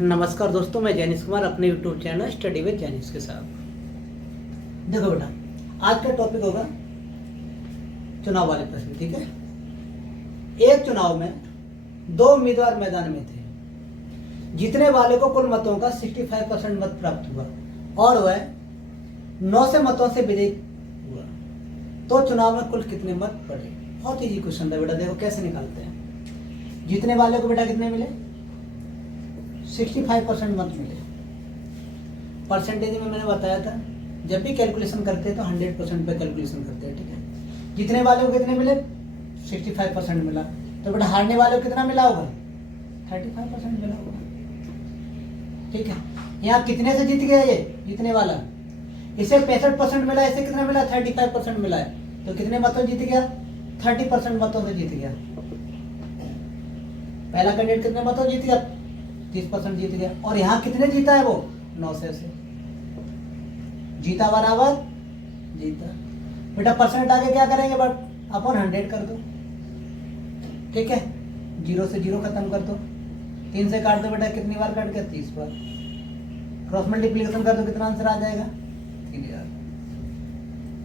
नमस्कार दोस्तों, मैं जैनिस कुमार अपने YouTube channel study with Janis के साथ। देखो बेटा, आज का टॉपिक होगा चुनाव वाले प्रश्न। ठीक है, एक चुनाव में दो उम्मीदवार मैदान में थे। जीतने वाले को कुल मतों का 65% मत प्राप्त हुआ और वह 9 से मतों से विजयी हुआ। तो चुनाव में कुल कितने मत पड़े? बहुत इजी क्वेश्चन था बेटा। देखो कैसे निकालते हैं। जीतने वाले को बेटा कितने मिले? 65% मत मिले। परसेंटेज में मैंने बताया था, जब भी कैलकुलेशन करते हैं तो 100% पे कैलकुलेशन करते हैं। ठीक है, जीतने वाले को कितने मिले? 65% मिला। तो बेटा हारने वाले को कितना मिला होगा? 35% मिला होगा। ठीक है, यहाँ कितने से जीत गया ये जीतने वाला? इसे 65% मिला, इसे कितना मिला? 35% मिला है। तो कितने मतों जीत गया? 30% मतों से जीत गया। पहला कैंडिडेट कितने मतों जीत गया? 30% जीत गया। और यहाँ कितने जीता है वो? 9 से जीता बराबर जीता। बेटा परसेंट आगे क्या करेंगे? बट अपन 100 कर दो। ठीक है, 0 से 0 खत्म कर दो। 3 से काट दो बेटा, कितनी बार काट गया? 30 बार। क्रॉस मल्टीप्लिकेशन कर दो, कितना आंसर आ जाएगा? 3000।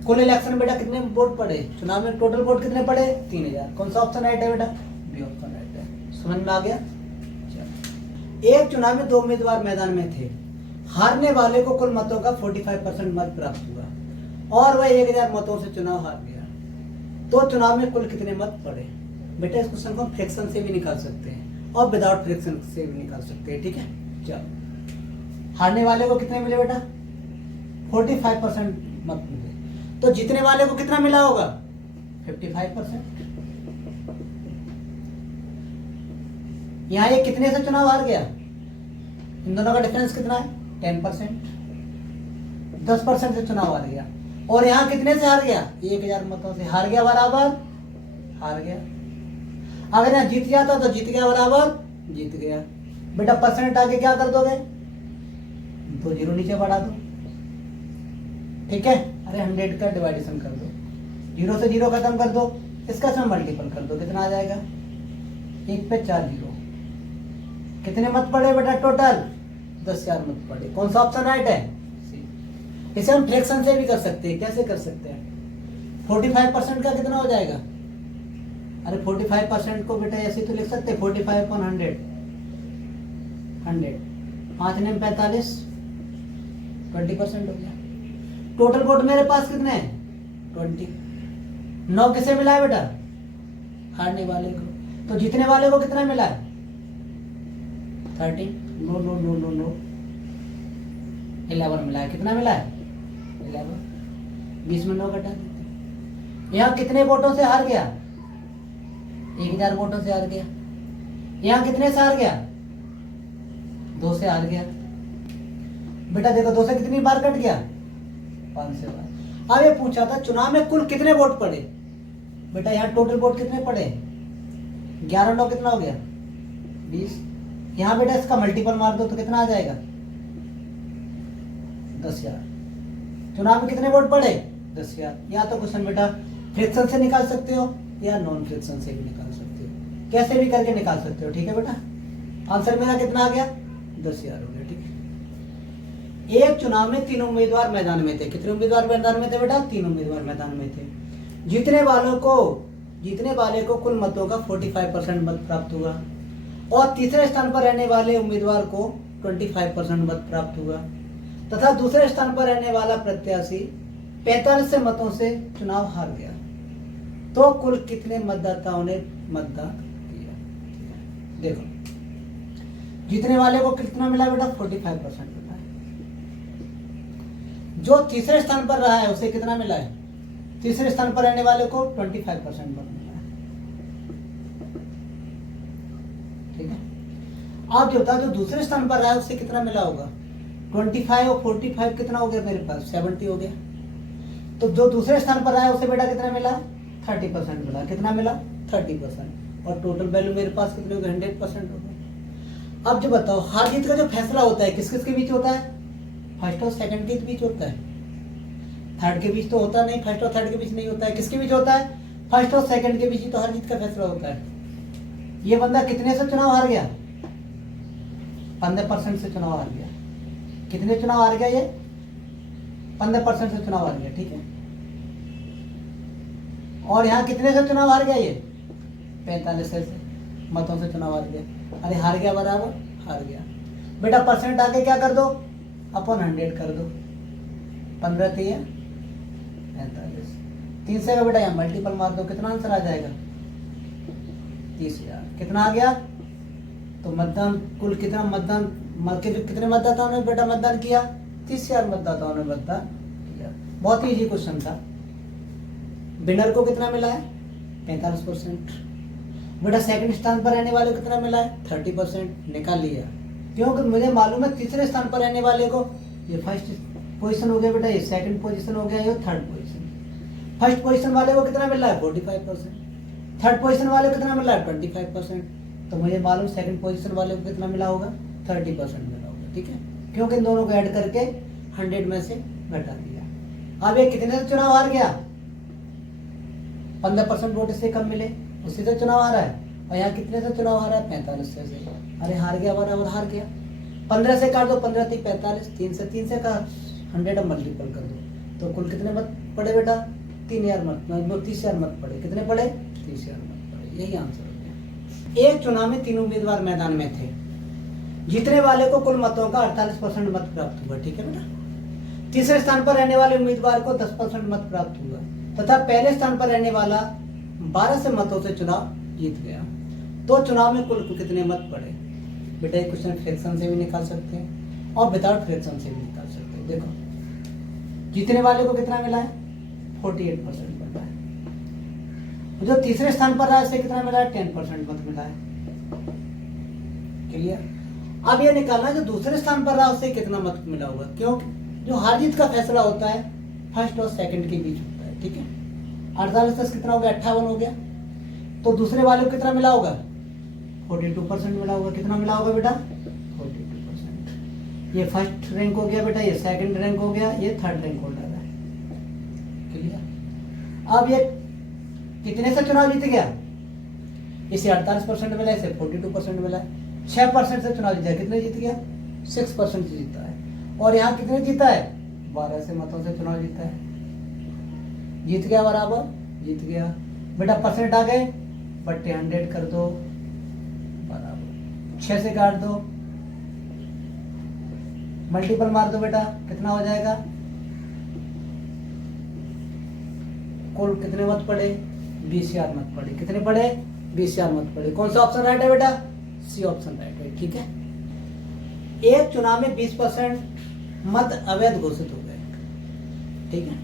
कुल इलेक्शन बेटा कितने वोट पड़े? चुनाव में टोटल वोट कितने पड़े? 3000। कौन सा ऑप्शन राइट है बेटा? बी ऑप्शन राइट है। समझ में आ गया? एक चुनाव में दो उम्मीदवार मैदान में थे। हारने वाले को कुल मतों का 45% मत प्राप्त हुआ और वह 1000 मतों से चुनाव हार गया। तो चुनाव में कुल कितने मत पड़े? बेटा इस क्वेश्चन को हम फ्रैक्शन से भी निकाल सकते हैं और विदाउट फ्रैक्शन से भी निकाल सकते हैं। ठीक है, चलो हारने वाले को कितने मिले बेटा? 45% मत मिले। तो जीतने वाले को कितना मिला होगा? 55%। यहाँ ये कितने से चुनाव हार गया? इन दोनों का डिफरेंस कितना है? 10%। 10% से चुनाव हार गया। और यहाँ कितने से हार गया? 1000 मतों से हार गया बराबर हार गया। अगर यहाँ जीत जाता तो जीत गया बराबर जीत गया। बेटा परसेंट आगे क्या कर दोगे? 2 जीरो नीचे बढ़ा दो। ठीक है, अरे 100 का डिवाइडेशन कर दो, 0 से 0 खत्म कर दो, इसका सम मल्टीपल कर दो, कितना आ जाएगा? 1 पे 4 जीरो। कितने मत पड़े बेटा टोटल? 10,000 मत पड़े। कौन सा ऑप्शन राइट है? सी। इसे हम फ्रैक्शन से भी कर सकते हैं। कैसे कर सकते हैं? 45% का कितना हो जाएगा? अरे 45% को बेटा ऐसे तो लिख सकते हैं, 45 upon 100। 100 5 ने 45, 20% हो गया। टोटल वोट मेरे पास कितने हैं? 20। 9 किसे मिला है बेटा? हारने वाले को। तो जीतने वाले को कितना मिला है? 13। No no no no no 11 मिला है। कितना मिला है? 11। 20 में 9 घटा देते। यहाँ कितने वोटों से हार गया? 1000 वोटों से हार गया। यहाँ कितने से हार गया? 2 से हार गया। बेटा देखो 2 से कितनी बार कट गया? 5 से बार। अब ये पूछा था चुनाव में कुल कितने वोट पड़े। बेटा यहाँ टोटल वोट कितने पड़े? 11 9 कितना हो गया? 20। यहाँ बेटा इसका मल्टीपल मार दो तो कितना आ जाएगा? 10,000। चुनाव में कितने वोट पड़े? 10,000। या तो क्वेश्चन बेटा फ्रैक्शन से निकाल सकते हो या नॉन फ्रैक्शन से भी निकाल सकते हो, कैसे भी करके निकाल सकते हो। ठीक है बेटा, आंसर मेरा कितना आ गया? 10,000 हो गया। ठीक है, एक चुनाव में 3 उम्मीदवार मैदान में थे। कितने उम्मीदवार मैदान में थे बेटा? 3 उम्मीदवार मैदान में थे। जीतने वाले को कुल मतों का 45% मत प्राप्त हुआ और तीसरे स्थान पर रहने वाले उम्मीदवार को 25% मत प्राप्त हुआ तथा दूसरे स्थान पर रहने वाला प्रत्याशी 45 मतों से चुनाव हार गया। तो कुल कितने मतदाताओं ने मतदान किया? देखो जीतने वाले को कितना मिला बेटा? 45% मिला है। जो तीसरे स्थान पर रहा है उसे कितना मिला है? तीसरे स्थान पर रहने वाले को 25% मत मिला है। ठीक है, आप जो होता जो दूसरे स्थान पर रहा है उससे कितना मिला होगा? 25 और 45 कितना हो गया मेरे पास? 70 हो गया। तो जो दूसरे स्थान पर रहा है उसे बेटा कितना मिला? 30% मिला। कितना मिला? 30%। और टोटल वैल्यू मेरे पास कितने हो गए? 100% हो गए। अब जो बताओ हार जीत का जो फैसला होता है किस किस के बीच होता है? फर्स्ट और सेकंड के बीच होता है। थर्ड के बीच तो होता नहीं, फर्स्ट और थर्ड के बीच नहीं होता है। किसके बीच होता है? फर्स्ट और सेकंड के बीच ही तो हार जीत का फैसला होता है। ये बंदा कितने से चुनाव हार गया? 15% से चुनाव हार गया। कितने चुनाव हार गया ये? 15% से चुनाव हार गया, ठीक है। और यहाँ कितने से चुनाव हार गया ये? 45 से मतों से चुनाव हार गया। अरे हार गया बराबर हार गया। बेटा परसेंट आके क्या कर दो, अपॉन 100 कर दो। 15 थी 45, 3 से का बेटा यहाँ मल्टीपल मार दो, कितना आंसर आ जाएगा? 30,000। कितना आ गया? तो मतदान कुल कितना मतदान कितने मतदाताओं ने बेटा मतदान किया? 30,000 मतदाताओं ने मतदान किया। बहुत ही इजी क्वेश्चन था। विनर को कितना मिला है? 45%। बेटा सेकंड स्थान पर रहने वाले को कितना मिला है? 30%। निकाल लिया, क्योंकि मुझे मालूम है तीसरे स्थान पर रहने वाले को, ये फर्स्ट पोजीशन हो गया बेटा, ये सेकंड पोजीशन हो गया, ये थर्ड पोजीशन। फर्स्ट पोजीशन वाले को कितना मिल रहा है? 45%। थर्ड पोजीशन वाले को कितना मिल रहा है? 25%। तो मुझे मालूम सेकंड पोजीशन वाले को कितना मिला होगा? 30% मिला होगा, ठीक है, क्योंकि इन दोनों को ऐड करके 100 में से घटा दिया। अब ये कितने से चुनाव हार गया? 15% वोट इससे कम मिले, उसी से चुनाव हारा है। और यहाँ कितने से चुनाव हारा है? 45 से। अरे हार गया बराबर हार गया। 15 से काट दो, 15 थी 45, 3 से का 100 मल्टीपल कर दो, तो कुल कितने मत पड़े बेटा? 3,000 मत, 30,000 मत पड़े। कितने पड़े? 30,000 मत पड़े। यही आंसर हो गया। एक चुनाव में 3 उम्मीदवार मैदान में थे। जीतने वाले को कुल मतों का 48% मत प्राप्त हुआ, ठीक है बेटा। तीसरे स्थान पर रहने वाले उम्मीदवार को 10% मत प्राप्त हुआ तथा पहले स्थान पर रहने वाला 12 से मतों से चुनाव जीत गया। तो चुनाव में कुल कितने मत पड़े? बेटा ये क्वेश्चन फ्रैक्शन से भी निकाल सकते हैं और विदाउट फ्रैक्शन से भी निकाल सकते हैं। देखो जीतने वाले को कितना मिला है? 48% मिला है। जो तीसरे स्थान पर रहा है, इसे कितना मिला है? 10% मत मिला है। क्लियर? अब ये निकालना जो दूसरे स्थान पर रहा उससे कितना मत मिला होगा, क्योंकि जो हार जीत का फैसला होता है फर्स्ट और सेकंड के बीच होता है, ठीक है। 48 कितना हो गया? 58 हो गया। तो दूसरे वाले को कितना मिला होगा? 42% मिला होगा। कितना मिला होगा बेटा? 42%। ये फर्स्ट रैंक हो गया बेटा, ये सेकंड रैंक हो गया, ये थर्ड रैंक होल्डर है। क्लियर? अब ये कितने से चुनाव जीत गया? इसे 48% मिला, इसे 42% मिला है। 6% से चुनाव जीता। कितने जीत गया? 6% से जीता है। और यहाँ कितने जीता है? 12 से मतों से चुनाव जीता है। जीत गया बराबर जीत गया। बेटा परसेंट आ गए, बट्टे 100 कर दो बराबर 6 से काट दो, मल्टीपल मार दो बेटा, कितना हो जाएगा? कुल कितने मत पड़े? 20,000 मत पड़े। कितने पड़े? 20,000 मत पड़े। कौन सा ऑप्शन राइट है बेटा? सी ऑप्शन राइट है, ठीक है। एक चुनाव में 20% मत अवैध घोषित हो गए, ठीक है।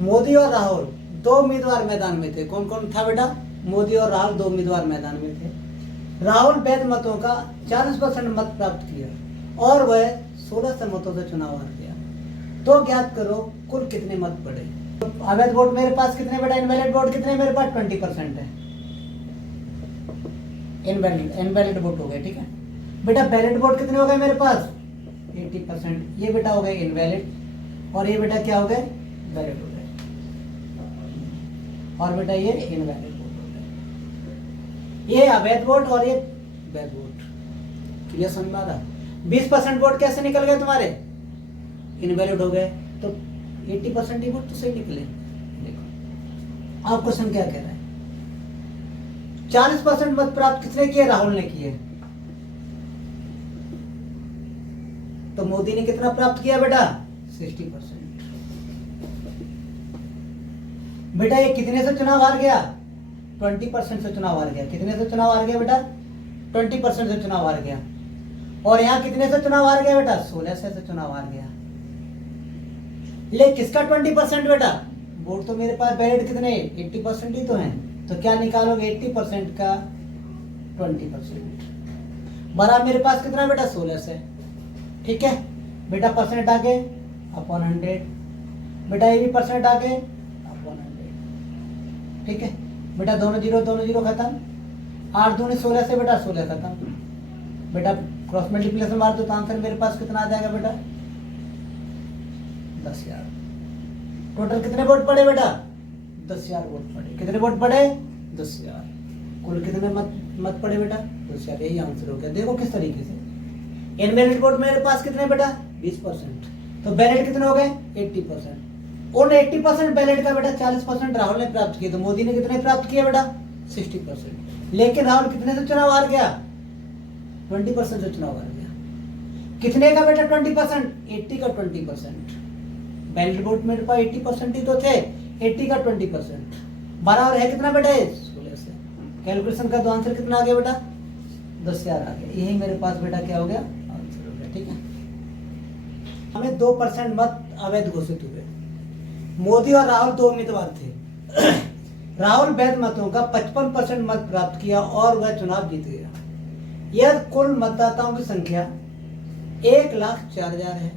मोदी और राहुल 2 उम्मीदवार मैदान में थे। कौन कौन था बेटा? मोदी और राहुल 2 उम्मीदवार मैदान में थे। राहुल वैध मतों का 40% मत प्राप्त किया और वह 16 से मतों से चुनाव हार गया। तो ज्ञात करो कुल कितने मत पड़े। अवैध वोट मेरे पास कितने बेटा? इनवैलिड वोट कितने मेरे पास? 20% है। इनवैलिड वोट हो गए, ठीक है बेटा। वैलिड वोट कितने हो गए मेरे पास? 80%। ये बेटा हो गए इनवैलिड और ये बेटा क्या हो गए? वैलिड हो गए। और बेटा ये इनवैलिड वोट हो गए। ये अवैध वोट और ये वैध वोट। क्लियर समझ में आ रहा? 20% वोट कैसे निकल गए तुम्हारे? इनवैलिड हो गए। तो 80% ही वोट तो सही निकले। देखो अब क्वेश्चन क्या कह रहा है? 40% मत प्राप्त किसने किए? राहुल ने किए। तो मोदी ने कितना प्राप्त किया बेटा? 60%। बेटा ये कितने से चुनाव हार गया? 20% से चुनाव हार गया। कितने से चुनाव हार गया बेटा? 20% से चुनाव हार गया। और यहाँ कितने से चुनाव हार गया बेटा? 16 से चुनाव हार गया। ले किसका 20% बेटा? वोट तो मेरे पास वैलिड कितने? 80% ही तो हैं। तो क्या निकालोगे? 80% का 20% बराबर मेरे पास कितना बेटा? 16 से, ठीक है बेटा। परसेंट आगे अपॉन 100। बेटा ये भी परसेंट आगे अपॉन 100, ठीक है बेटा। दोनों जीरो खत्म। 8 दूनी 16 से बेटा 16 खत्म। बेटा क्रॉस मल्टीप्लिकेशन मार दो तो आंसर मेरे पास कितना आ जाएगा बेटा? 10,000। टोटल कितने वोट पड़े बेटा? 10,000 वोट पड़े। कितने वोट पड़े? 10,000। कुल कितने मत पड़े बेटा? 10,000। यही आंसर हो गया। देखो किस तरीके से इनवैलिड वोट मेरे पास कितने बेटा 20%, तो बैलेट कितने हो गए 80%। उन 80% बैलेट का बेटा 40% राहुल ने प्राप्त किया, तो मोदी ने कितने प्राप्त किया बेटा 60%। लेकिन राहुल कितने से चुनाव हार गया 20% से चुनाव हार गया। कितने का बेटा 20%, 80 का 20%। बैलेट वोट मेरे पास 80% ही तो थे, 80 का 20% बराबर है कितना बेटा 16 से। कैलकुलेशन का तो आंसर कितना आ गया बेटा 10,000 आ गया। यही मेरे पास बेटा क्या हो गया आंसर हो गया। ठीक है, हमें 2% मत अवैध घोषित हुए। मोदी और राहुल दो उम्मीदवार थे। राहुल वैध मतों का 55% मत प्राप्त किया और वह चुनाव जीत गया। यह कुल मतदाताओं की संख्या 1,04,000 है,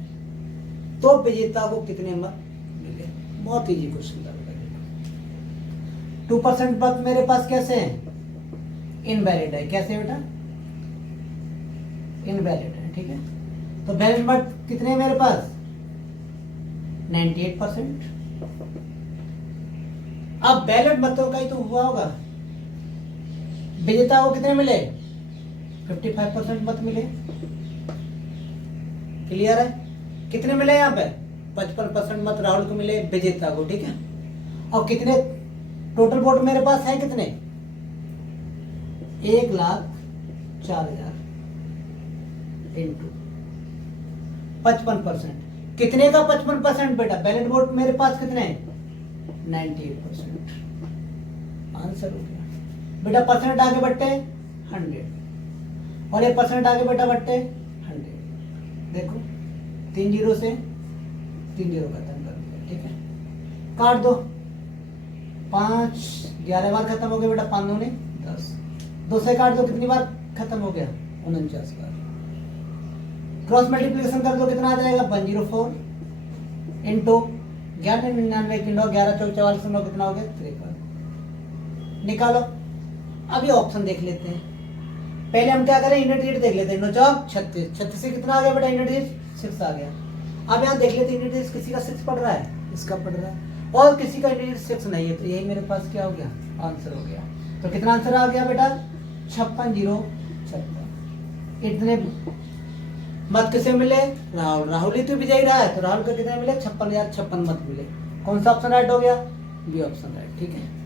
तो विजेता को कितने मत मिले। बहुत इजी क्वेश्चन था बेटा। 2% मत मेरे पास कैसे हैं इनवैलिड है। कैसे बेटा इनवैलिड है। ठीक है, तो वैलिड मत कितने हैं मेरे पास 98%। अब बैलेट मतों का ही तो हुआ होगा, विजेता को कितने मिले 55% मत मिले। क्लियर है, कितने मिले यहाँ पे 55% मत राहुल को मिले विजेता को। ठीक है, और कितने टोटल वोट मेरे पास है कितने 1,04,000 इंटू 55%। कितने का 55% बेटा बैलेट वोट मेरे पास कितने 98%। आंसर हो गया बेटा। परसेंट आगे बढ़ते 100 और ये परसेंट आगे बेटा बढ़ते 100। देखो 3 जीरो से 3 जीरो खत्म कर दिया। ठीक है, काट दो 5 11 बार खत्म हो गया बेटा, 5 दूनी 10, 2 से काट दो कितनी बार खत्म हो गया 49 बार। क्रॉस मल्टीप्लिकेशन कर दो कितना आ जाएगा 104 इंटू 1199 किलो 11 चौक 44 9 कितना हो गया 53। निकालो। अभी ऑप्शन देख लेते हैं। पहले हम क्या करें यूनिट डिजिट देख लेते हैं। 9 चौक 36, 36 से कितना आ गया बेटा यूनिट डिजिट 6 आ गया। अब यहाँ देख लेते हैं यूनिट डिजिट किसी का 6 पड़ रहा है, इसका पड़ रहा है, और किसी का यूनिट 6 नहीं है, तो यही मेरे पास क्या हो गया आंसर हो गया। तो कितना आंसर आ गया बेटा 56,056। इतने मत किसे मिले राहुल, राहुल ही तो विजयी रहा है, तो राहुल को कितने मिले 56,056 मत मिले। कौन सा ऑप्शन राइट हो गया बी ऑप्शन राइट। ठीक है।